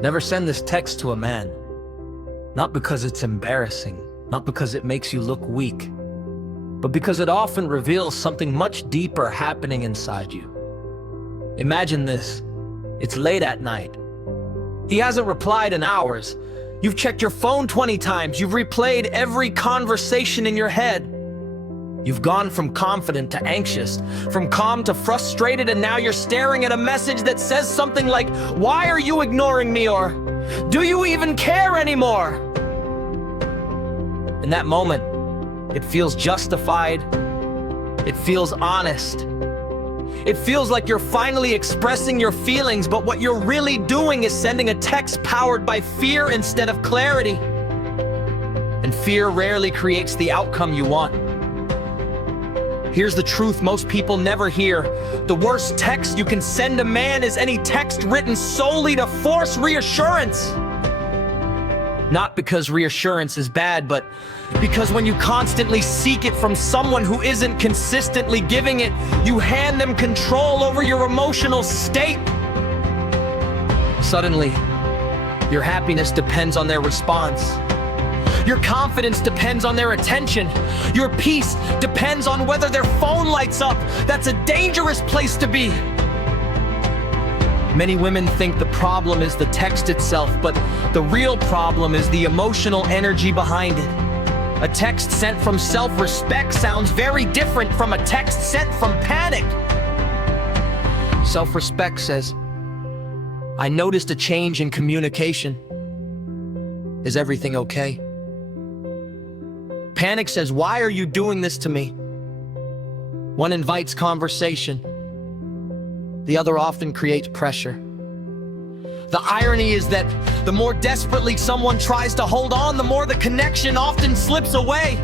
Never send this text to a man. Not because it's embarrassing, not because it makes you look weak, but because it often reveals something much deeper happening inside you. Imagine this. It's late at night. He hasn't replied in hours. You've checked your phone 20 times. You've replayed every conversation in your head. You've gone from confident to anxious, from calm to frustrated, and now you're staring at a message that says something like, "Why are you ignoring me?" or "Do you even care anymore?" In that moment, it feels justified. It feels honest. It feels like you're finally expressing your feelings, but what you're really doing is sending a text powered by fear instead of clarity. And fear rarely creates the outcome you want. Here's the truth most people never hear. The worst text you can send a man is any text written solely to force reassurance. Not because reassurance is bad, but because when you constantly seek it from someone who isn't consistently giving it, you hand them control over your emotional state. Suddenly, your happiness depends on their response. Your confidence depends on their attention. Your peace depends on whether their phone lights up. That's a dangerous place to be. Many women think the problem is the text itself, but the real problem is the emotional energy behind it. A text sent from self-respect sounds very different from a text sent from panic. Self-respect says, "I noticed a change in communication. Is everything okay?" Panic says, "Why are you doing this to me?" One invites conversation. The other often creates pressure. The irony is that the more desperately someone tries to hold on, the more the connection often slips away.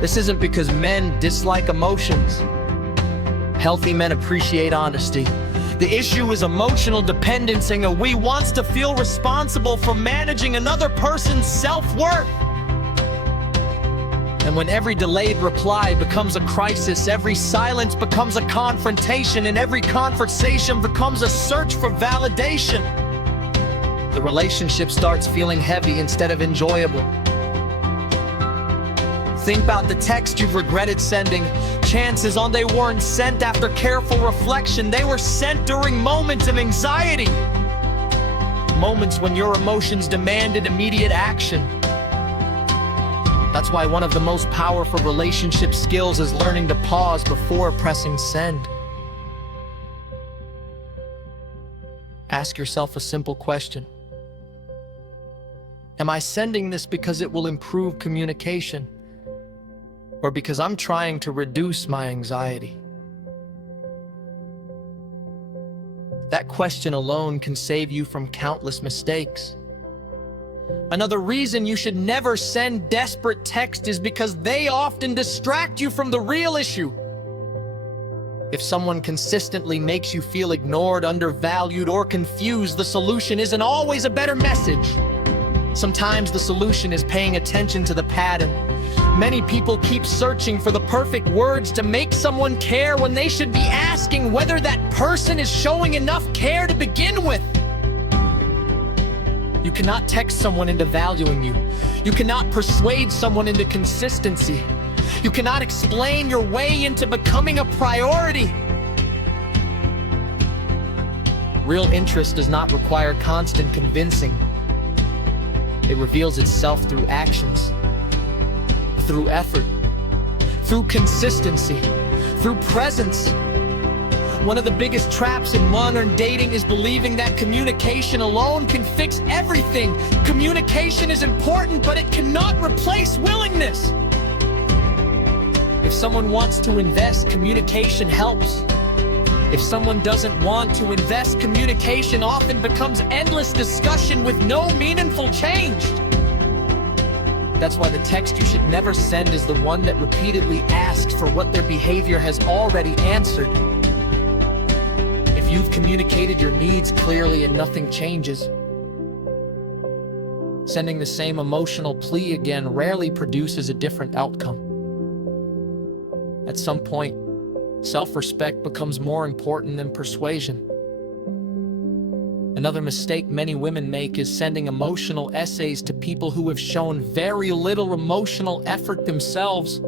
This isn't because men dislike emotions. Healthy men appreciate honesty. The issue is emotional dependency, and we want to feel responsible for managing another person's self-worth. And when every delayed reply becomes a crisis, every silence becomes a confrontation, and every conversation becomes a search for validation, the relationship starts feeling heavy instead of enjoyable. Think about the text you've regretted sending. Chances are they weren't sent after careful reflection. They were sent during moments of anxiety. Moments when your emotions demanded immediate action. That's why one of the most powerful relationship skills is learning to pause before pressing send. Ask yourself a simple question. Am I sending this because it will improve communication, or because I'm trying to reduce my anxiety? That question alone can save you from countless mistakes. Another reason you should never send desperate text is because they often distract you from the real issue. If someone consistently makes you feel ignored, undervalued, or confused, the solution isn't always a better message. Sometimes the solution is paying attention to the pattern. Many people keep searching for the perfect words to make someone care when they should be asking whether that person is showing enough care to begin with. You cannot text someone into valuing you. You cannot persuade someone into consistency. You cannot explain your way into becoming a priority. Real interest does not require constant convincing. It reveals itself through actions, through effort, through consistency, through presence. One of the biggest traps in modern dating is believing that communication alone can fix everything. Communication is important, but it cannot replace willingness. If someone wants to invest, communication helps. If someone doesn't want to invest, communication often becomes endless discussion with no meaningful change. That's why the text you should never send is the one that repeatedly asks for what their behavior has already answered. If you've communicated your needs clearly and nothing changes, sending the same emotional plea again rarely produces a different outcome. At some point, self-respect becomes more important than persuasion. Another mistake many women make is sending emotional essays to people who have shown very little emotional effort themselves.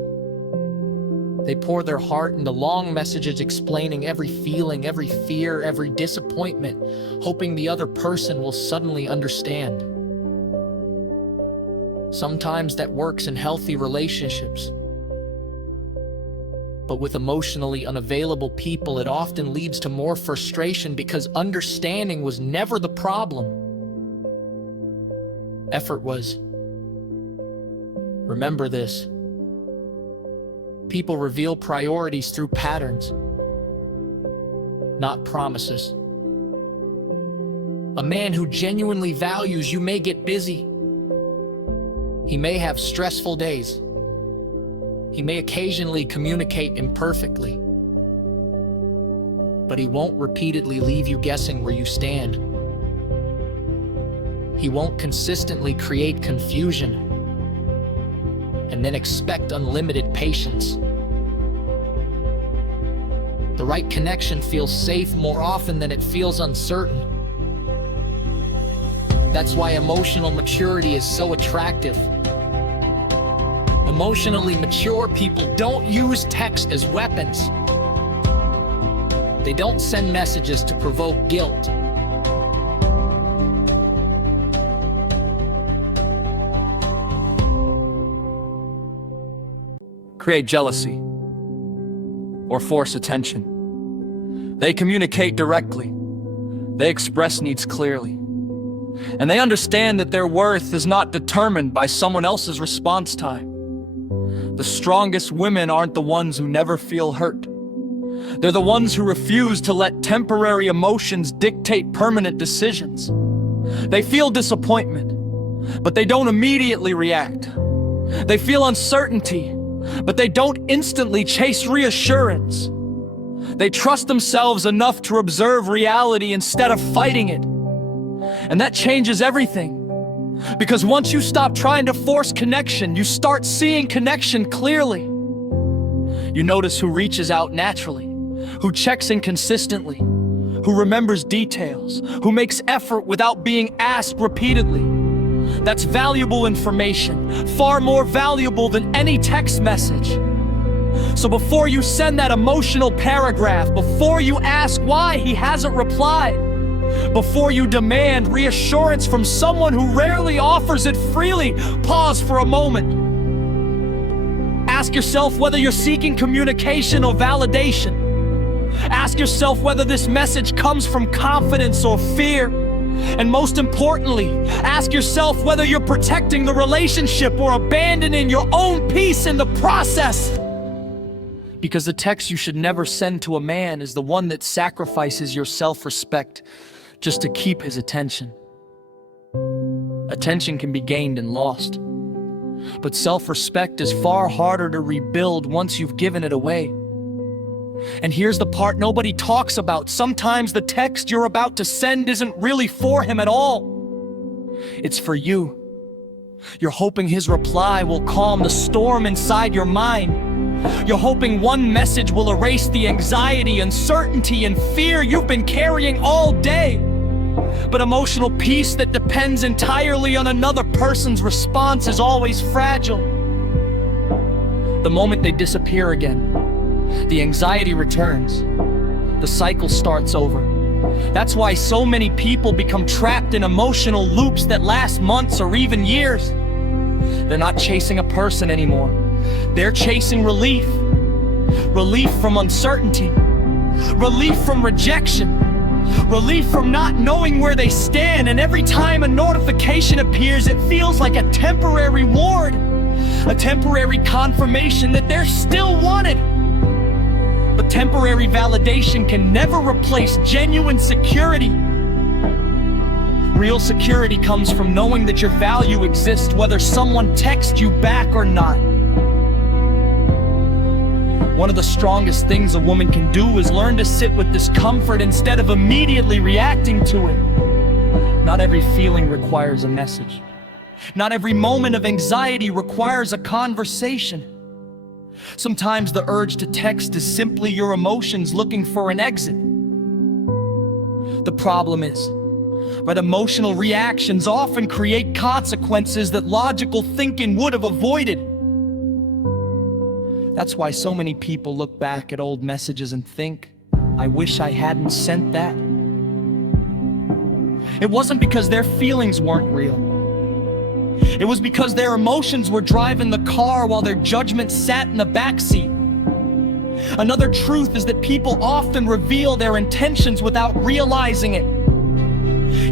They pour their heart into long messages explaining every feeling, every fear, every disappointment, hoping the other person will suddenly understand. Sometimes that works in healthy relationships. But with emotionally unavailable people, it often leads to more frustration because understanding was never the problem. Effort was. Remember this. People reveal priorities through patterns, not promises. A man who genuinely values you may get busy. He may have stressful days. He may occasionally communicate imperfectly, but he won't repeatedly leave you guessing where you stand. He won't consistently create confusion and then expect unlimited patience. The right connection feels safe more often than it feels uncertain. That's why emotional maturity is so attractive. Emotionally mature people don't use text as weapons. They don't send messages to provoke guilt. Create jealousy or force attention. They communicate directly. They express needs clearly. And they understand that their worth is not determined by someone else's response time. The strongest women aren't the ones who never feel hurt. They're the ones who refuse to let temporary emotions dictate permanent decisions. They feel disappointment, but they don't immediately react. They feel uncertainty, but they don't instantly chase reassurance. They trust themselves enough to observe reality instead of fighting it. And that changes everything. Because once you stop trying to force connection, you start seeing connection clearly. You notice who reaches out naturally, who checks in consistently, who remembers details, who makes effort without being asked repeatedly. That's valuable information, far more valuable than any text message. So before you send that emotional paragraph, before you ask why he hasn't replied, before you demand reassurance from someone who rarely offers it freely, pause for a moment. Ask yourself whether you're seeking communication or validation. Ask yourself whether this message comes from confidence or fear. And most importantly, ask yourself whether you're protecting the relationship or abandoning your own peace in the process. Because the text you should never send to a man is the one that sacrifices your self-respect just to keep his attention. Attention can be gained and lost, but self-respect is far harder to rebuild once you've given it away. And here's the part nobody talks about. Sometimes the text you're about to send isn't really for him at all. It's for you. You're hoping his reply will calm the storm inside your mind. You're hoping one message will erase the anxiety, uncertainty, and fear you've been carrying all day. But emotional peace that depends entirely on another person's response is always fragile. The moment they disappear again, the anxiety returns. The cycle starts over. That's why so many people become trapped in emotional loops that last months or even years. They're not chasing a person anymore. They're chasing relief. Relief from uncertainty. Relief from rejection. Relief from not knowing where they stand. And every time a notification appears, it feels like a temporary reward. A temporary confirmation that they're still wanted. But temporary validation can never replace genuine security. Real security comes from knowing that your value exists whether someone texts you back or not. One of the strongest things a woman can do is learn to sit with discomfort instead of immediately reacting to it. Not every feeling requires a message. Not every moment of anxiety requires a conversation. Sometimes the urge to text is simply your emotions looking for an exit. The problem is, But emotional reactions often create consequences that logical thinking would have avoided. That's why so many people look back at old messages and think, I wish I hadn't sent that. It wasn't because their feelings weren't real. It was because their emotions were driving the car while their judgment sat in the backseat. Another truth is that people often reveal their intentions without realizing it.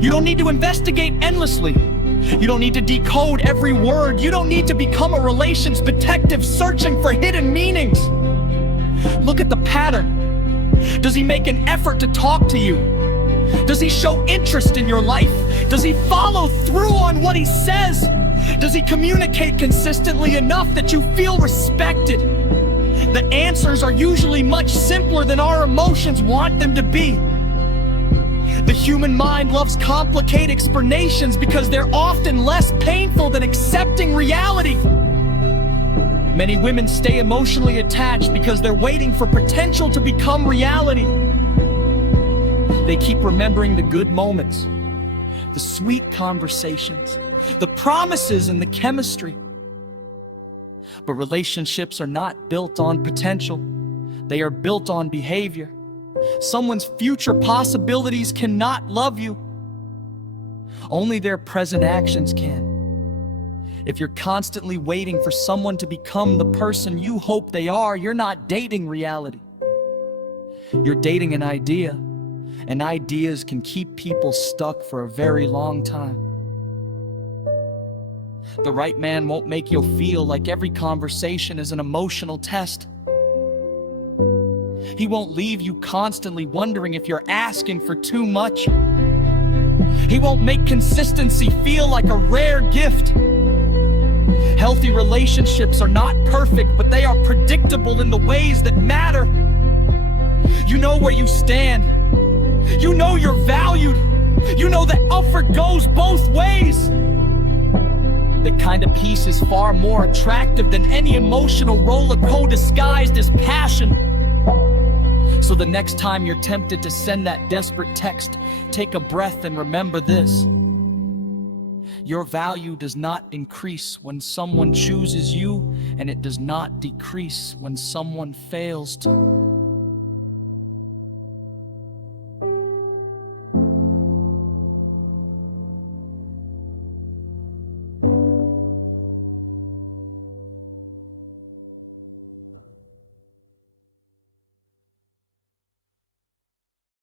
You don't need to investigate endlessly. You don't need to decode every word. You don't need to become a relations detective searching for hidden meanings. Look at the pattern. Does he make an effort to talk to you? Does he show interest in your life? Does he follow through on what he says? Does he communicate consistently enough that you feel respected? The answers are usually much simpler than our emotions want them to be. The human mind loves complicated explanations because they're often less painful than accepting reality. Many women stay emotionally attached because they're waiting for potential to become reality. They keep remembering the good moments, the sweet conversations, the promises and the chemistry. But relationships are not built on potential. They are built on behavior. Someone's future possibilities cannot love you. Only their present actions can. If you're constantly waiting for someone to become the person you hope they are, you're not dating reality. You're dating an idea, and ideas can keep people stuck for a very long time. The right man won't make you feel like every conversation is an emotional test. He won't leave you constantly wondering if you're asking for too much. He won't make consistency feel like a rare gift. Healthy relationships are not perfect, but they are predictable in the ways that matter. You know where you stand. You know you're valued. You know that effort goes both ways. That kind of peace is far more attractive than any emotional roller coaster disguised as passion. So the next time you're tempted to send that desperate text, take a breath and remember this. Your value does not increase when someone chooses you, and it does not decrease when someone fails to.